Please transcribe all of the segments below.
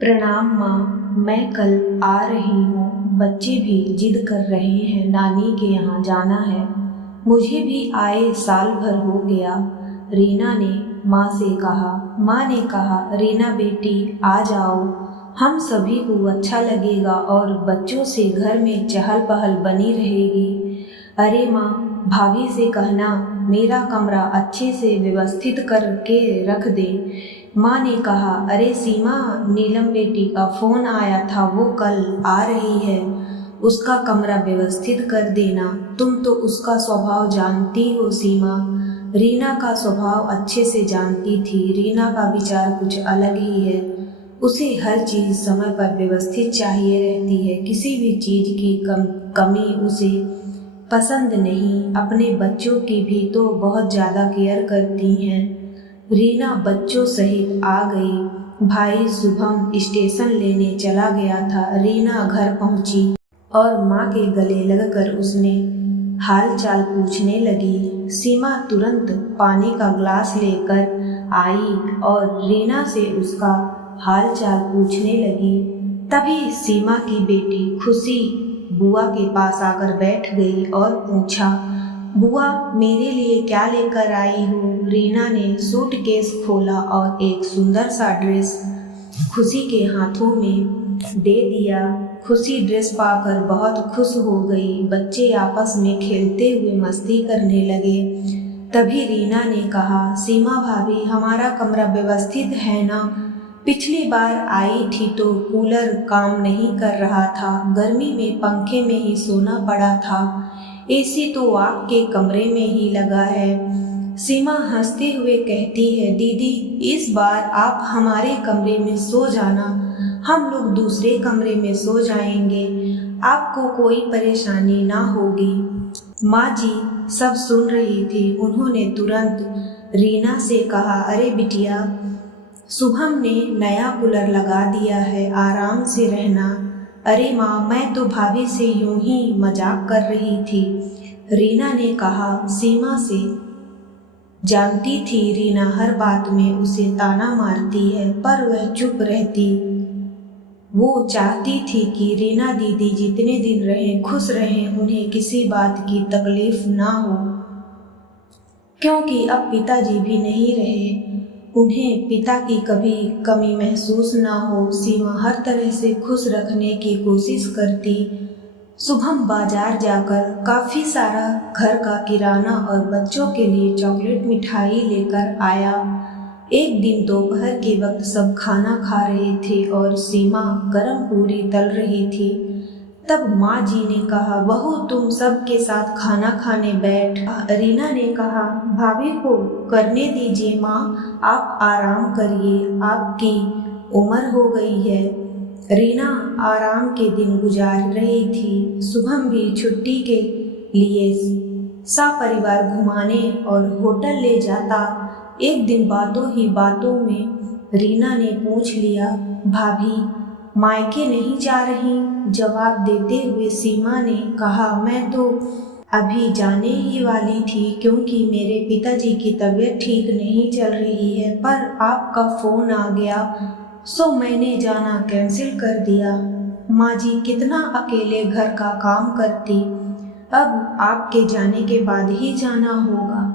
प्रणाम माँ, मैं कल आ रही हूँ। बच्चे भी जिद कर रहे हैं, नानी के यहाँ जाना है। मुझे भी आए साल भर हो गया। रीना ने माँ से कहा। माँ ने कहा, रीना बेटी आ जाओ, हम सभी को अच्छा लगेगा और बच्चों से घर में चहल पहल बनी रहेगी। अरे माँ, भाभी से कहना मेरा कमरा अच्छे से व्यवस्थित करके रख दे। माँ ने कहा, अरे सीमा, नीलम बेटी का फ़ोन आया था, वो कल आ रही है, उसका कमरा व्यवस्थित कर देना। तुम तो उसका स्वभाव जानती हो सीमा। रीना का स्वभाव अच्छे से जानती थी। रीना का विचार कुछ अलग ही है। उसे हर चीज़ समय पर व्यवस्थित चाहिए रहती है। किसी भी चीज़ की कमी उसे पसंद नहीं। अपने बच्चों की भी तो बहुत ज़्यादा केयर करती हैं। रीना बच्चों सहित आ गई। भाई शुभम स्टेशन लेने चला गया था। रीना घर पहुंची और माँ के गले लगकर उसने हाल चाल पूछने लगी। सीमा तुरंत पानी का ग्लास लेकर आई और रीना से उसका हाल चाल पूछने लगी। तभी सीमा की बेटी खुशी बुआ के पास आकर बैठ गई और पूछा, बुआ मेरे लिए क्या लेकर आई हो? रीना ने सूटकेस खोला और एक सुंदर सा ड्रेस खुशी के हाथों में दे दिया। खुशी ड्रेस पाकर बहुत खुश हो गई। बच्चे आपस में खेलते हुए मस्ती करने लगे। तभी रीना ने कहा, सीमा भाभी, हमारा कमरा व्यवस्थित है ना? पिछली बार आई थी तो कूलर काम नहीं कर रहा था। गर्मी में पंखे में ही सोना पड़ा था। एसी तो आपके कमरे में ही लगा है। सीमा हंसते हुए कहती है, दीदी इस बार आप हमारे कमरे में सो जाना, हम लोग दूसरे कमरे में सो जाएंगे, आपको कोई परेशानी ना होगी। माँ जी सब सुन रही थी। उन्होंने तुरंत रीना से कहा, अरे बिटिया, शुभम ने नया कूलर लगा दिया है, आराम से रहना। अरे माँ, मैं तो भाभी से यूं ही मजाक कर रही थी, रीना ने कहा सीमा से। जानती थी रीना हर बात में उसे ताना मारती है, पर वह चुप रहती। वो चाहती थी कि रीना दीदी जितने दिन रहें खुश रहें, उन्हें किसी बात की तकलीफ ना हो, क्योंकि अब पिताजी भी नहीं रहे। उन्हें पिता की कभी कमी महसूस ना हो। सीमा हर तरह से खुश रखने की कोशिश करती। शुभम बाजार जाकर काफ़ी सारा घर का किराना और बच्चों के लिए चॉकलेट मिठाई लेकर आया। एक दिन दोपहर के वक्त सब खाना खा रहे थे और सीमा गरम पूरी तल रही थी। तब माँ जी ने कहा, बहू तुम सबके साथ खाना खाने बैठ। रीना ने कहा, भाभी को करने दीजिए माँ, आप आराम करिए, आपकी उम्र हो गई है। रीना आराम के दिन गुजार रही थी। शुभम भी छुट्टी के लिए सपरिवार घुमाने और होटल ले जाता। एक दिन बातों ही बातों में रीना ने पूछ लिया, भाभी मायके नहीं जा रही? जवाब देते हुए सीमा ने कहा, मैं तो अभी जाने ही वाली थी, क्योंकि मेरे पिताजी की तबीयत ठीक नहीं चल रही है, पर आपका फ़ोन आ गया सो मैंने जाना कैंसिल कर दिया। माँ जी कितना अकेले घर का काम करती, अब आपके जाने के बाद ही जाना होगा।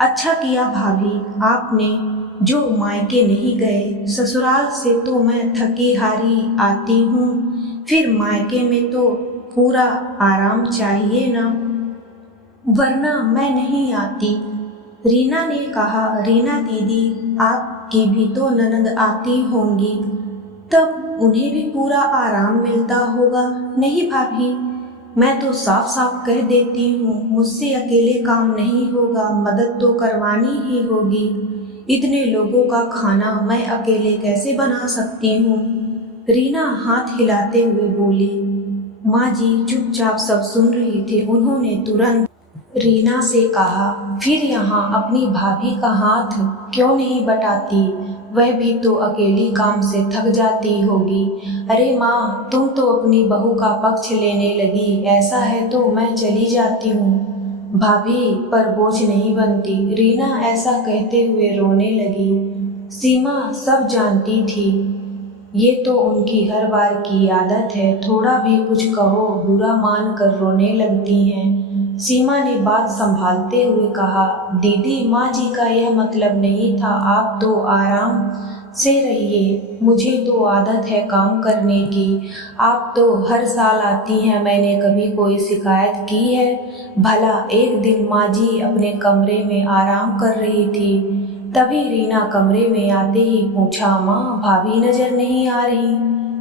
अच्छा किया भाभी, आपने जो मायके नहीं गए। ससुराल से तो मैं थकी हारी आती हूँ, फिर मायके में तो पूरा आराम चाहिए ना, वरना मैं नहीं आती। रीना ने कहा, रीना दीदी आपकी भी तो ननद आती होंगी, तब उन्हें भी पूरा आराम मिलता होगा। नहीं भाभी, मैं तो साफ साफ कह देती हूँ, मुझसे अकेले काम नहीं होगा, मदद तो करवानी ही होगी। इतने लोगों का खाना मैं अकेले कैसे बना सकती हूँ? रीना हाथ हिलाते हुए बोली। माँ जी चुपचाप सब सुन रही थी। उन्होंने तुरंत रीना से कहा, फिर यहाँ अपनी भाभी का हाथ क्यों नहीं बटाती? वह भी तो अकेली काम से थक जाती होगी। अरे माँ, तुम तो अपनी बहू का पक्ष लेने लगी। ऐसा है तो मैं चली जाती हूँ, भाभी पर बोझ नहीं बनती। रीना ऐसा कहते हुए रोने लगी। सीमा सब जानती थी ये तो उनकी हर बार की आदत है, थोड़ा भी कुछ कहो बुरा मान कर रोने लगती हैं। सीमा ने बात संभालते हुए कहा, दीदी माँ जी का यह मतलब नहीं था, आप तो आराम से रहिए, मुझे तो आदत है काम करने की। आप तो हर साल आती हैं, मैंने कभी कोई शिकायत की है? भला एक दिन माँ जी अपने कमरे में आराम कर रही थी, तभी रीना कमरे में आते ही पूछा, माँ भाभी नजर नहीं आ रही,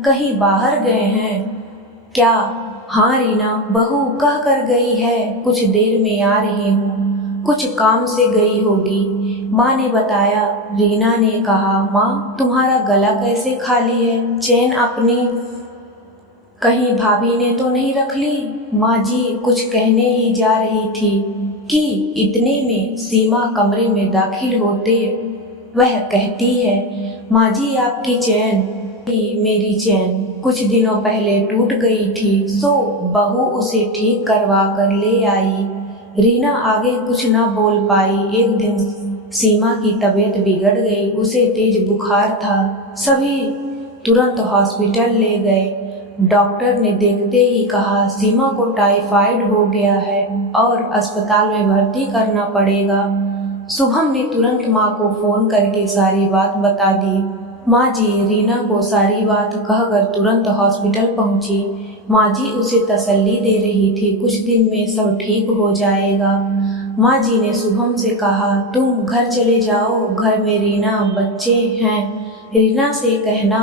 कहीं बाहर गए हैं क्या? हाँ रीना, बहू कह कर गई है कुछ देर में आ रही हूँ, कुछ काम से गई होगी, माँ ने बताया। रीना ने कहा, माँ तुम्हारा गला कैसे खाली है, चैन अपनी कहीं भाभी ने तो नहीं रख ली? माँ जी कुछ कहने ही जा रही थी कि इतने में सीमा कमरे में दाखिल होते वह कहती है, माँ जी आपकी चैन, मेरी चैन कुछ दिनों पहले टूट गई थी, सो बहू उसे ठीक करवा कर ले आई। रीना आगे कुछ न बोल पाई। एक दिन सीमा की तबीयत बिगड़ गई, उसे तेज बुखार था, सभी तुरंत हॉस्पिटल ले गए। डॉक्टर ने देखते ही कहा, सीमा को टाइफाइड हो गया है और अस्पताल में भर्ती करना पड़ेगा। शुभम ने तुरंत माँ को फोन करके सारी बात बता दी। माँ जी रीना को सारी बात कहकर तुरंत हॉस्पिटल पहुंची। माँ जी उसे तसल्ली दे रही थी, कुछ दिन में सब ठीक हो जाएगा। माँ जी ने शुभम से कहा, तुम घर चले जाओ, घर में रीना बच्चे हैं, रीना से कहना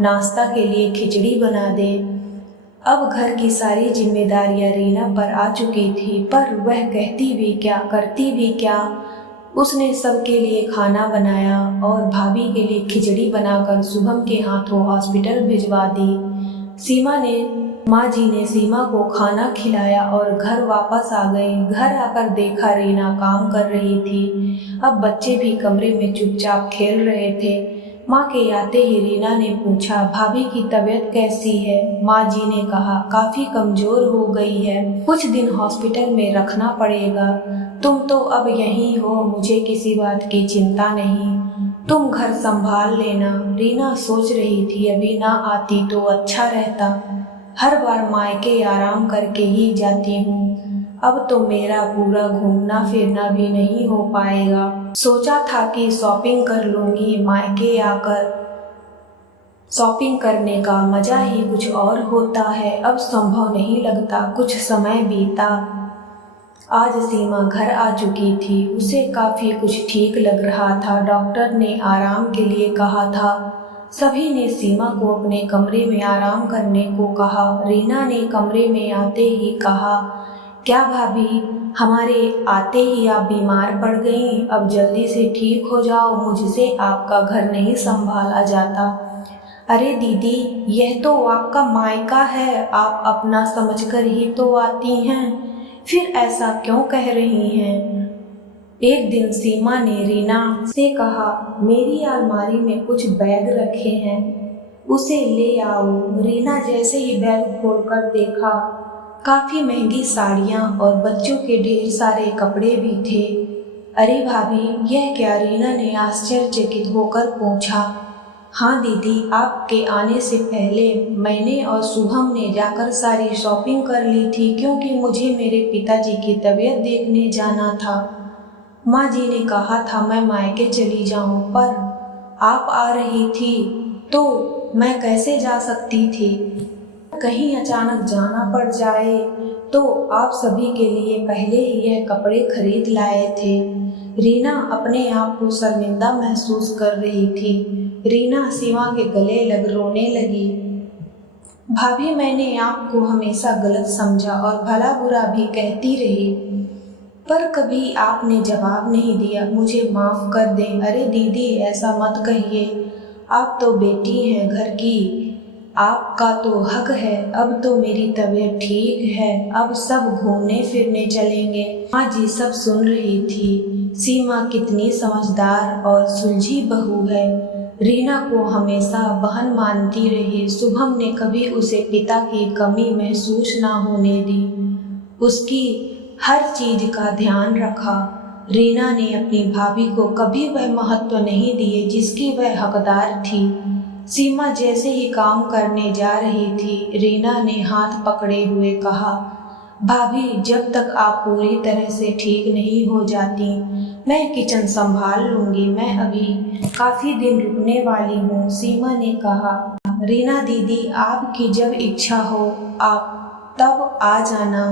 नाश्ता के लिए खिचड़ी बना दे। अब घर की सारी जिम्मेदारियां रीना पर आ चुकी थी, पर वह कहती भी क्या करती भी क्या। उसने सबके लिए खाना बनाया और भाभी के लिए खिचड़ी बनाकर शुभम के हाथों हॉस्पिटल भिजवा दी। माँ जी ने सीमा को खाना खिलाया और घर वापस आ गई। घर आकर देखा रीना काम कर रही थी। अब बच्चे भी कमरे में चुपचाप खेल रहे थे। माँ के आते ही रीना ने पूछा, भाभी की तबीयत कैसी है? माँ जी ने कहा, काफी कमजोर हो गई है, कुछ दिन हॉस्पिटल में रखना पड़ेगा। तुम तो अब यहीं हो, मुझे किसी बात की चिंता नहीं, तुम घर संभाल लेना। रीना सोच रही थी, अभी ना आती तो अच्छा रहता, हर बार मायके आराम करके ही जाती हूँ, अब तो मेरा पूरा घूमना फिरना भी नहीं हो पाएगा। सोचा था कि शॉपिंग कर लूंगी, मायके आकर शॉपिंग करने का मजा ही कुछ और होता है, अब संभव नहीं लगता। कुछ समय बीता। आज सीमा घर आ चुकी थी, उसे काफी कुछ ठीक लग रहा था। डॉक्टर ने आराम के लिए कहा था। सभी ने सीमा को अपने कमरे में आराम करने को कहा। रीना ने कमरे में आते ही कहा, क्या भाभी, हमारे आते ही आप बीमार पड़ गईं? अब जल्दी से ठीक हो जाओ, मुझसे आपका घर नहीं संभाला जाता। अरे दीदी, यह तो आपका मायका है, आप अपना समझकर ही तो आती हैं, फिर ऐसा क्यों कह रही हैं? एक दिन सीमा ने रीना से कहा, मेरी अलमारी में कुछ बैग रखे हैं, उसे ले आओ। रीना जैसे ही बैग खोलकर देखा, काफी महंगी साड़ियाँ और बच्चों के ढेर सारे कपड़े भी थे। अरे भाभी, यह क्या? रीना ने आश्चर्यचकित होकर पूछा। हाँ दीदी, आपके आने से पहले मैंने और शुभम ने जाकर सारी शॉपिंग कर ली थी, क्योंकि मुझे मेरे पिताजी की तबीयत देखने जाना था। माँ जी ने कहा था मैं मायके चली जाऊं, पर आप आ रही थी तो मैं कैसे जा सकती थी? कहीं अचानक जाना पड़ जाए तो आप सभी के लिए पहले ही यह कपड़े खरीद लाए थे। रीना अपने आप को शर्मिंदा महसूस कर रही थी। रीना सीमा के गले लग रोने लगी। भाभी, मैंने आपको हमेशा गलत समझा और भला बुरा भी कहती रही, पर कभी आपने जवाब नहीं दिया, मुझे माफ़ कर दें। अरे दीदी, ऐसा मत कहिए, आप तो बेटी हैं घर की, आपका तो हक है। अब तो मेरी तबीयत ठीक है, अब सब घूमने फिरने चलेंगे। माँ जी सब सुन रही थी। सीमा कितनी समझदार और सुलझी बहू है, रीना को हमेशा बहन मानती रही। शुभम ने कभी उसे पिता की कमी महसूस ना होने दी, उसकी हर चीज का ध्यान रखा। रीना ने अपनी भाभी को कभी वह महत्व नहीं दिए जिसकी वह हकदार थी। सीमा जैसे ही काम करने जा रही थी, रीना ने हाथ पकड़े हुए कहा, भाभी जब तक आप पूरी तरह से ठीक नहीं हो जाती मैं किचन संभाल लूंगी, मैं अभी काफ़ी दिन रुकने वाली हूँ। सीमा ने कहा, रीना दीदी आपकी जब इच्छा हो आप तब आ जाना।